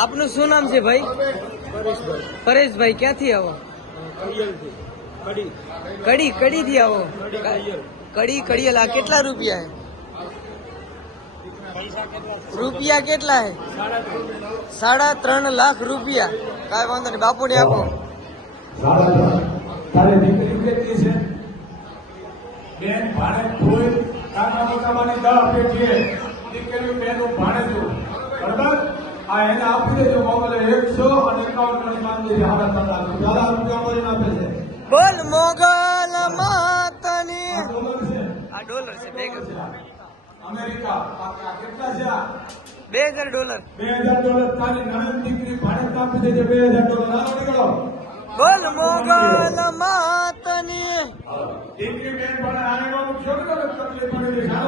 આપનું શું નામ છે ભાઈ? પરેશભાઈ, ક્યાંથી આવો? કડી કડી થી આવો? કડી, કડિયલ. આ કેટલા રૂપિયા હે રૂપિયા કેટલા હે સાડા ત્રણ લાખ રૂપિયા. કાંઈ વાંધો નહીં આપો. દીકરી કેટલી છે. બેન બેનું ભાણેજું બરાબર આ એને આપી દેજો મોકલે એકસો અને એકાવન ગણી માંગી હાડા ત્રણ લાખ રૂપિયા. મળીને આપે છે. બોલ મોગલ માતાની. આ ડોલર છે. આ બે અમેરિકા આ આ કેટલા છે આ? બે હજાર ડોલર. બે હજાર ડોલર તારી નણંદ દીકરી ભાણે આપી દેજે બે હજાર ડોલર. આનો નીકળો. બોલ મોગલ માતાની. દીકરી બેન પણ આને બાબુ છોડી દો તકલીફ પડી તમે